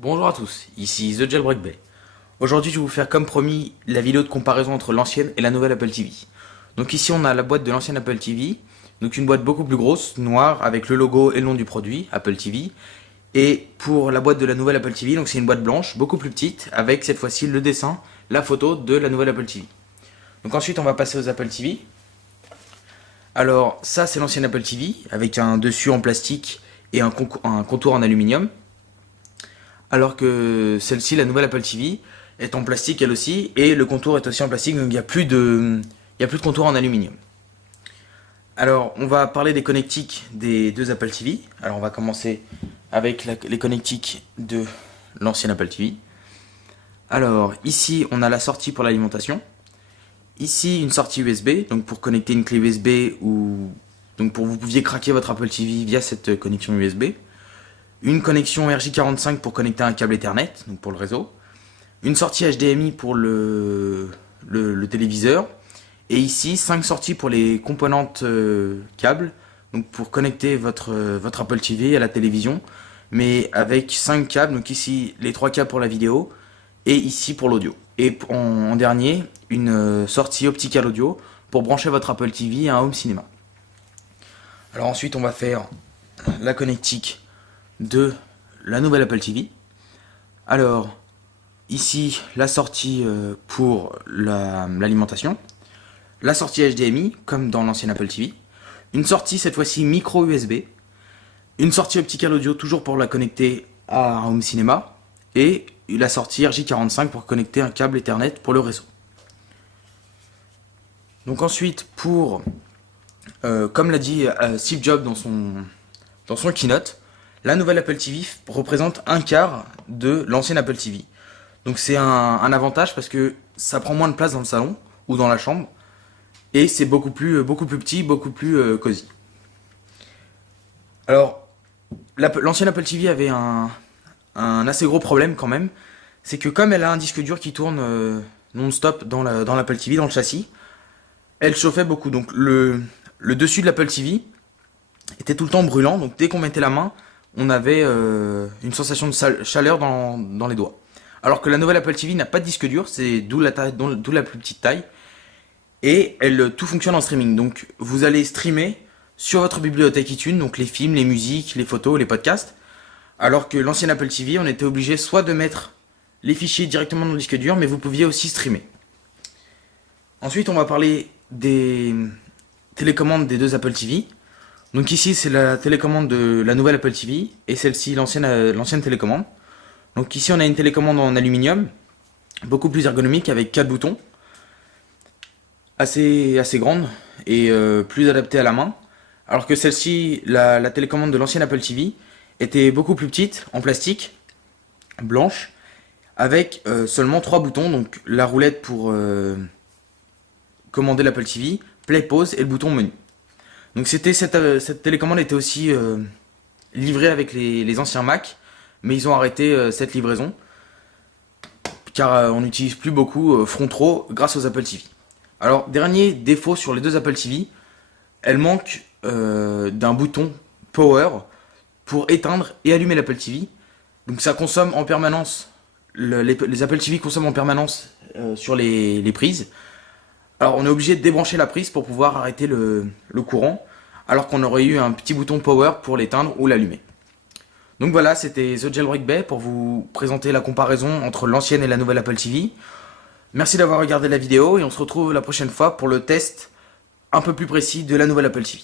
Bonjour à tous, ici The Jailbreak Bay. Aujourd'hui, je vais vous faire comme promis la vidéo de comparaison entre l'ancienne et la nouvelle Apple TV. Donc ici, on a la boîte de l'ancienne Apple TV, donc une boîte beaucoup plus grosse, noire, avec le logo et le nom du produit, Apple TV. Et pour la boîte de la nouvelle Apple TV, donc c'est une boîte blanche, beaucoup plus petite, avec cette fois-ci le dessin, la photo de la nouvelle Apple TV. Donc ensuite, on va passer aux Apple TV. Alors ça, c'est l'ancienne Apple TV, avec un dessus en plastique et un contour en aluminium. Alors que celle-ci, la nouvelle Apple TV, est en plastique elle aussi, et le contour est aussi en plastique, donc il n'y a plus de contour en aluminium. Alors, on va parler des connectiques des deux Apple TV. Alors, on va commencer avec les connectiques de l'ancienne Apple TV. Alors, ici, on a la sortie pour l'alimentation. Ici, une sortie USB, donc pour connecter une clé USB ou donc pour que vous pouviez craquer votre Apple TV via cette connexion USB. Une connexion RJ45 pour connecter un câble Ethernet, donc pour le réseau. Une sortie HDMI pour le téléviseur. Et ici, 5 sorties pour les composantes câbles, donc pour connecter votre Apple TV à la télévision, mais avec 5 câbles, donc ici les 3 câbles pour la vidéo, et ici pour l'audio. Et en dernier, une sortie opticale audio pour brancher votre Apple TV à un home cinéma. Alors ensuite, on va faire la connectique de la nouvelle Apple TV. Alors, ici, la sortie pour l'alimentation. La sortie HDMI, comme dans l'ancienne Apple TV. Une sortie, cette fois-ci, micro USB. Une sortie opticale audio, toujours pour la connecter à un home cinéma. Et la sortie RJ45 pour connecter un câble Ethernet pour le réseau. Donc ensuite, comme l'a dit Steve Jobs dans son keynote, la nouvelle Apple TV représente un quart de l'ancienne Apple TV. Donc c'est un avantage parce que ça prend moins de place dans le salon ou dans la chambre. Et c'est beaucoup plus petit, beaucoup plus cosy. Alors, l'ancienne Apple TV avait un assez gros problème quand même. C'est que comme elle a un disque dur qui tourne non-stop dans l'Apple TV, dans le châssis, elle chauffait beaucoup. Donc le dessus de l'Apple TV était tout le temps brûlant. Donc dès qu'on mettait la main, on avait une sensation de chaleur dans les doigts. Alors que la nouvelle Apple TV n'a pas de disque dur, c'est d'où la plus petite taille. Et tout fonctionne en streaming. Donc vous allez streamer sur votre bibliothèque iTunes, donc les films, les musiques, les photos, les podcasts. Alors que l'ancienne Apple TV, on était obligé soit de mettre les fichiers directement dans le disque dur, mais vous pouviez aussi streamer. Ensuite, on va parler des télécommandes des deux Apple TV. Donc ici, c'est la télécommande de la nouvelle Apple TV et celle-ci, l'ancienne télécommande. Donc ici, on a une télécommande en aluminium, beaucoup plus ergonomique avec 4 boutons, assez grande et plus adaptée à la main. Alors que celle-ci, la télécommande de l'ancienne Apple TV, était beaucoup plus petite, en plastique, blanche, avec seulement 3 boutons, donc la roulette pour commander l'Apple TV, play, pause et le bouton menu. Donc cette télécommande était aussi livrée avec les anciens Mac, mais ils ont arrêté cette livraison, car on n'utilise plus beaucoup Frontro grâce aux Apple TV. Alors, dernier défaut sur les deux Apple TV, elles manquent d'un bouton Power pour éteindre et allumer l'Apple TV. Donc ça consomme en permanence, les Apple TV consomment en permanence sur les prises. Alors on est obligé de débrancher la prise pour pouvoir arrêter le courant, alors qu'on aurait eu un petit bouton Power pour l'éteindre ou l'allumer. Donc voilà, c'était The Jailbreak Bay pour vous présenter la comparaison entre l'ancienne et la nouvelle Apple TV. Merci d'avoir regardé la vidéo et on se retrouve la prochaine fois pour le test un peu plus précis de la nouvelle Apple TV.